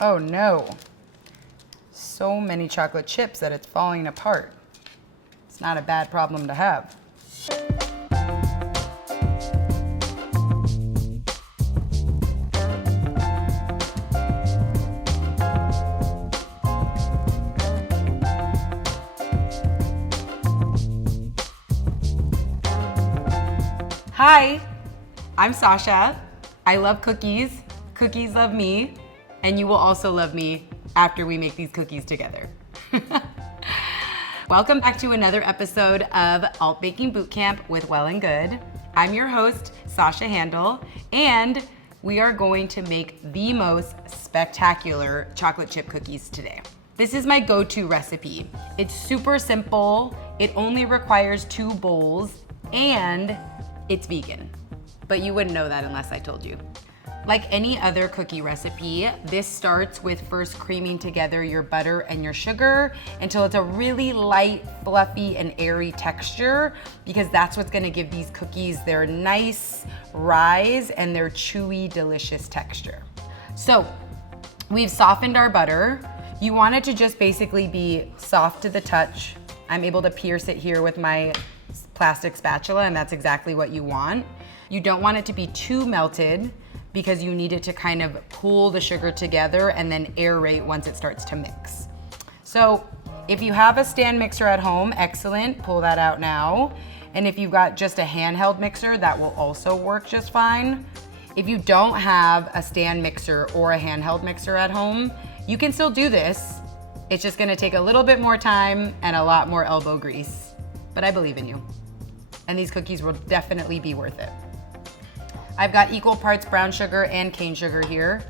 Oh no. So many chocolate chips that it's falling apart. It's not a bad problem to have. Hi, I'm Sasha. I love cookies. Cookies love me. And you will also love me after we make these cookies together. Welcome back to another episode of Alt Baking Bootcamp with Well+Good. I'm your host, Sashah Handal, and we are going to make the most spectacular chocolate chip cookies today. This is my go-to recipe. It's super simple. It only requires 2 bowls, and it's vegan. But you wouldn't know that unless I told you. Like any other cookie recipe, this starts with first creaming together your butter and your sugar until it's a really light, fluffy, and airy texture, because that's what's gonna give these cookies their nice rise and their chewy, delicious texture. So, we've softened our butter. You want it to just basically be soft to the touch. I'm able to pierce it here with my plastic spatula, and that's exactly what you want. You don't want it to be too melted because you need it to kind of pull the sugar together and then aerate once it starts to mix. So if you have a stand mixer at home, excellent, pull that out now. And if you've got just a handheld mixer, that will also work just fine. If you don't have a stand mixer or a handheld mixer at home, you can still do this. It's just gonna take a little bit more time and a lot more elbow grease, but I believe in you. And these cookies will definitely be worth it. I've got equal parts brown sugar and cane sugar here.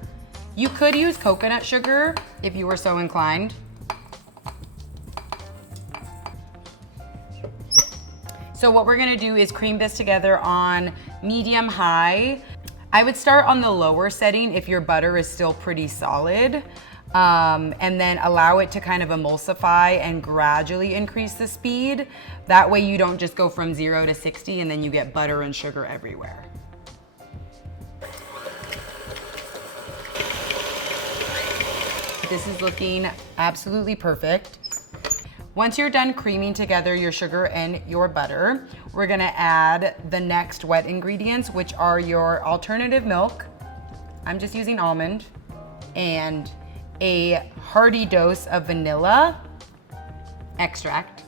You could use coconut sugar if you were so inclined. So what we're gonna do is cream this together on medium high. I would start on the lower setting if your butter is still pretty solid. And then allow it to kind of emulsify and gradually increase the speed. That way you don't just go from 0 to 60 and then you get butter and sugar everywhere. This is looking absolutely perfect. Once you're done creaming together your sugar and your butter, we're gonna add the next wet ingredients, which are your alternative milk. I'm just using almond, and a hearty dose of vanilla extract.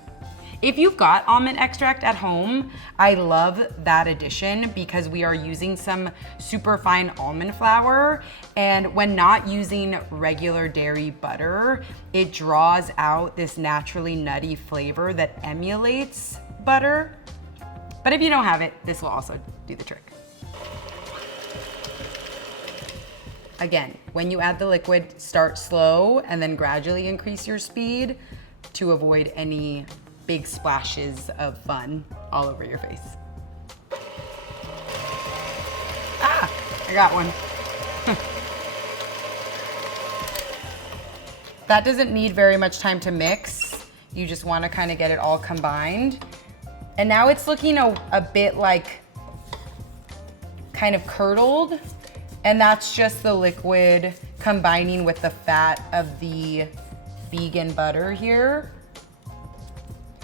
If you've got almond extract at home, I love that addition because we are using some super fine almond flour, and when not using regular dairy butter, it draws out this naturally nutty flavor that emulates butter. But if you don't have it, this will also do the trick. Again, when you add the liquid, start slow and then gradually increase your speed to avoid any big splashes of fun all over your face. Ah, I got one. That doesn't need very much time to mix. You just want to kind of get it all combined. And now it's looking a bit like kind of curdled. And that's just the liquid combining with the fat of the vegan butter here.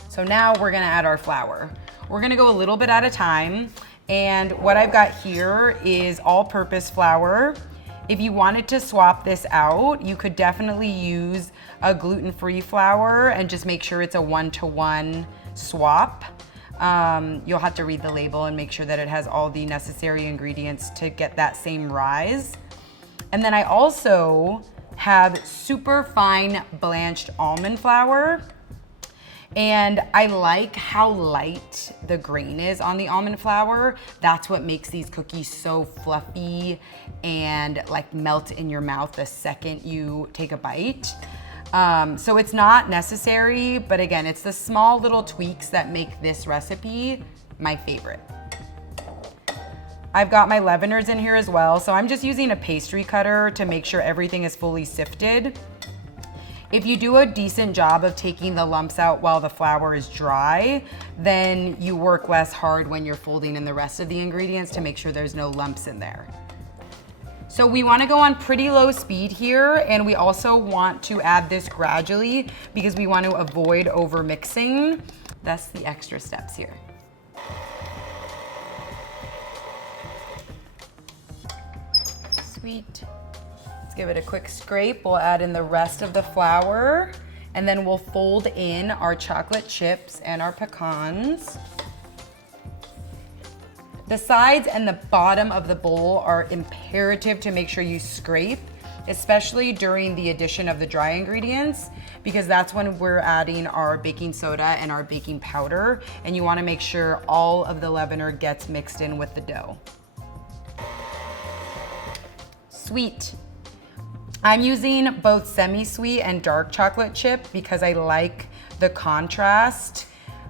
So now we're gonna add our flour. We're gonna go a little bit at a time. And what I've got here is all-purpose flour. If you wanted to swap this out, you could definitely use a gluten-free flour and just make sure it's a 1-to-1 swap. You'll have to read the label and make sure that it has all the necessary ingredients to get that same rise. And then I also have super fine blanched almond flour. And I like how light the grain is on the almond flour. That's what makes these cookies so fluffy and like melt in your mouth the second you take a bite. So it's not necessary, but again, it's the small little tweaks that make this recipe my favorite. I've got my leaveners in here as well, so I'm just using a pastry cutter to make sure everything is fully sifted. If you do a decent job of taking the lumps out while the flour is dry, then you work less hard when you're folding in the rest of the ingredients to make sure there's no lumps in there. So we want to go on pretty low speed here, and we also want to add this gradually because we want to avoid over mixing. That's the extra steps here. Sweet. Let's give it a quick scrape. We'll add in the rest of the flour, and then we'll fold in our chocolate chips and our pecans. The sides and the bottom of the bowl are imperative to make sure you scrape, especially during the addition of the dry ingredients, because that's when we're adding our baking soda and our baking powder, and you wanna make sure all of the leavener gets mixed in with the dough. Sweet. I'm using both semi-sweet and dark chocolate chip because I like the contrast.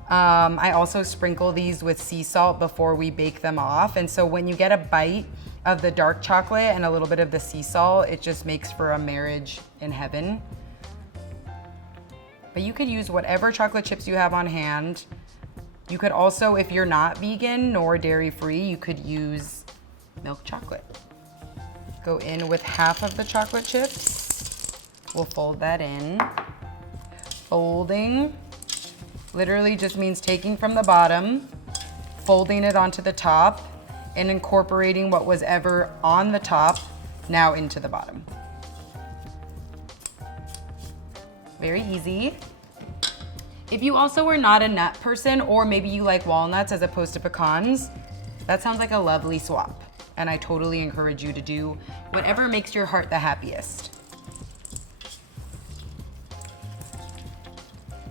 I also sprinkle these with sea salt before we bake them off. And so when you get a bite of the dark chocolate and a little bit of the sea salt, it just makes for a marriage in heaven. But you could use whatever chocolate chips you have on hand. You could also, if you're not vegan nor dairy free, you could use milk chocolate. Go in with half of the chocolate chips. We'll fold that in. Folding literally just means taking from the bottom, folding it onto the top, and incorporating what was ever on the top now into the bottom. Very easy. If you also are not a nut person, or maybe you like walnuts as opposed to pecans, that sounds like a lovely swap. And I totally encourage you to do whatever makes your heart the happiest.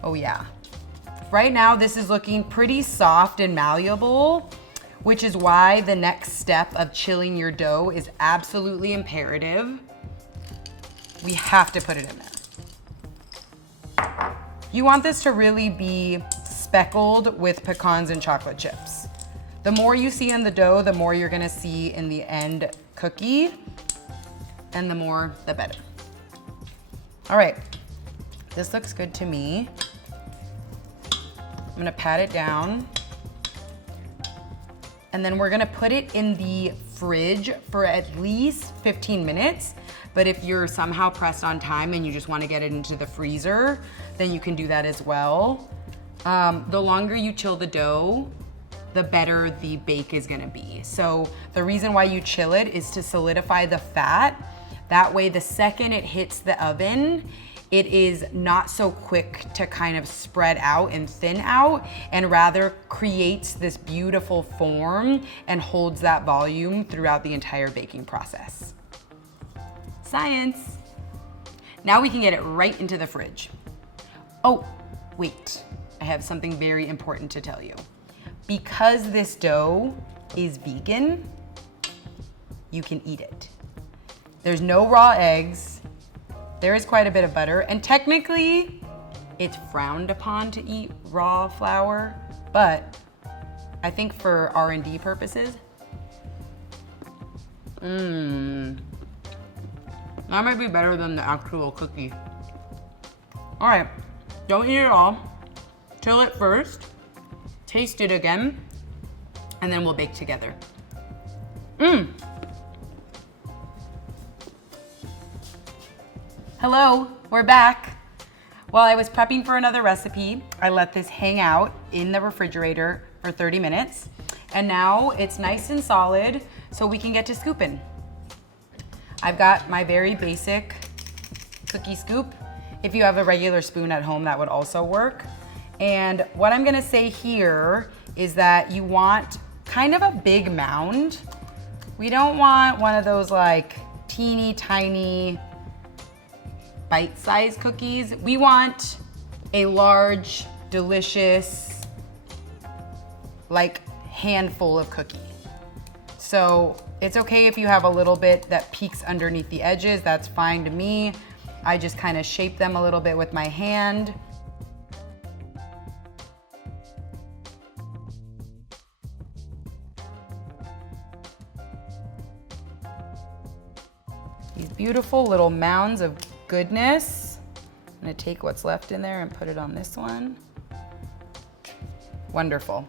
Oh yeah. Right now, this is looking pretty soft and malleable, which is why the next step of chilling your dough is absolutely imperative. We have to put it in there. You want this to really be speckled with pecans and chocolate chips. The more you see in the dough, the more you're gonna see in the end cookie, and the more, the better. All right, this looks good to me. I'm gonna pat it down, and then we're gonna put it in the fridge for at least 15 minutes. But if you're somehow pressed on time and you just wanna get it into the freezer, then you can do that as well. The longer you chill the dough, the better the bake is gonna be. So the reason why you chill it is to solidify the fat. That way, the second it hits the oven, it is not so quick to kind of spread out and thin out, and rather creates this beautiful form and holds that volume throughout the entire baking process. Science. Now we can get it right into the fridge. Oh, wait, I have something very important to tell you. Because this dough is vegan, you can eat it. There's no raw eggs. There is quite a bit of butter, and technically it's frowned upon to eat raw flour, but I think for R&D purposes, that might be better than the actual cookie. All right, don't eat it all. Chill it first, taste it again, and then we'll bake together. Hello, we're back. While I was prepping for another recipe, I let this hang out in the refrigerator for 30 minutes. And now it's nice and solid, so we can get to scooping. I've got my very basic cookie scoop. If you have a regular spoon at home, that would also work. And what I'm gonna say here is that you want kind of a big mound. We don't want one of those like teeny tiny bite-sized cookies. We want a large, delicious, like handful of cookie. So it's okay if you have a little bit that peeks underneath the edges, that's fine to me. I just kind of shape them a little bit with my hand. These beautiful little mounds of goodness. I'm gonna take what's left in there and put it on this one. Wonderful.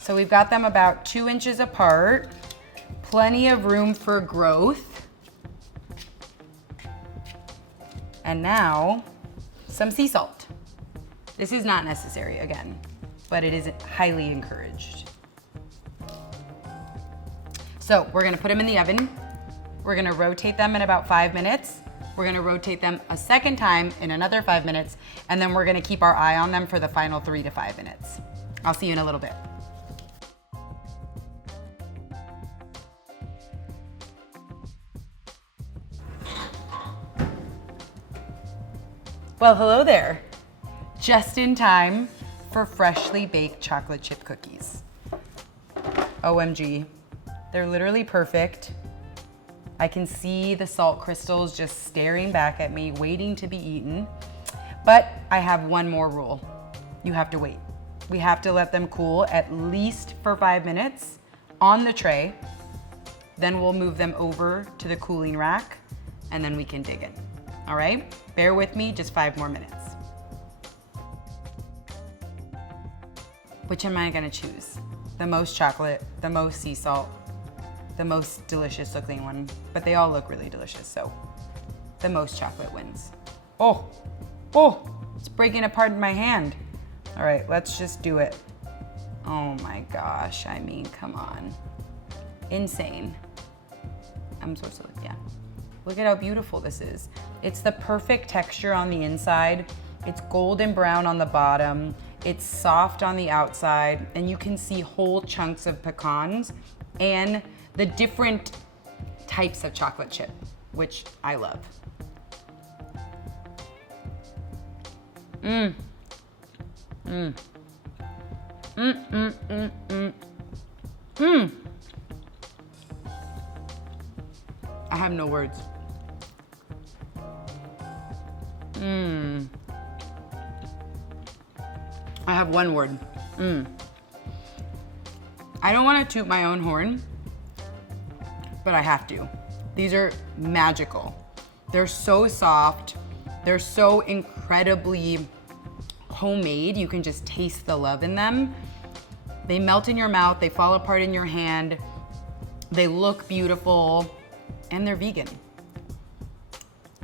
So we've got them about 2 inches apart. Plenty of room for growth. And now, some sea salt. This is not necessary again, but it is highly encouraged. So we're gonna put them in the oven. We're gonna rotate them in about 5 minutes. We're gonna rotate them a second time in another 5 minutes, and then we're gonna keep our eye on them for the final 3 to 5 minutes. I'll see you in a little bit. Well, hello there. Just in time for freshly baked chocolate chip cookies. OMG, they're literally perfect. I can see the salt crystals just staring back at me, waiting to be eaten. But I have one more rule. You have to wait. We have to let them cool at least for 5 minutes on the tray. Then we'll move them over to the cooling rack, and then we can dig in. All right? Bear with me, just 5 more minutes. Which am I gonna choose? The most chocolate, the most sea salt, the most delicious looking one, but they all look really delicious, so the most chocolate wins. Oh, it's breaking apart in my hand. All right, let's just do it. Oh my gosh, I mean, come on. Insane. I'm so silly, yeah. Look at how beautiful this is. It's the perfect texture on the inside. It's golden brown on the bottom. It's soft on the outside, and you can see whole chunks of pecans and the different types of chocolate chip, which I love. I have no words. I have one word. I don't want to toot my own horn, but I have to. These are magical. They're so soft. They're so incredibly homemade. You can just taste the love in them. They melt in your mouth. They fall apart in your hand. They look beautiful, and they're vegan.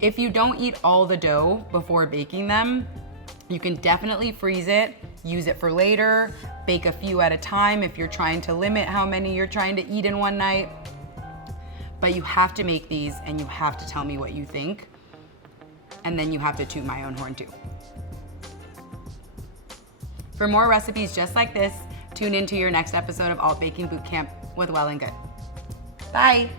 If you don't eat all the dough before baking them, you can definitely freeze it, use it for later, bake a few at a time if you're trying to limit how many you're trying to eat in one night. But you have to make these, and you have to tell me what you think. And then you have to toot my own horn too. For more recipes just like this, tune into your next episode of Alt Baking Bootcamp with Well+Good. Bye.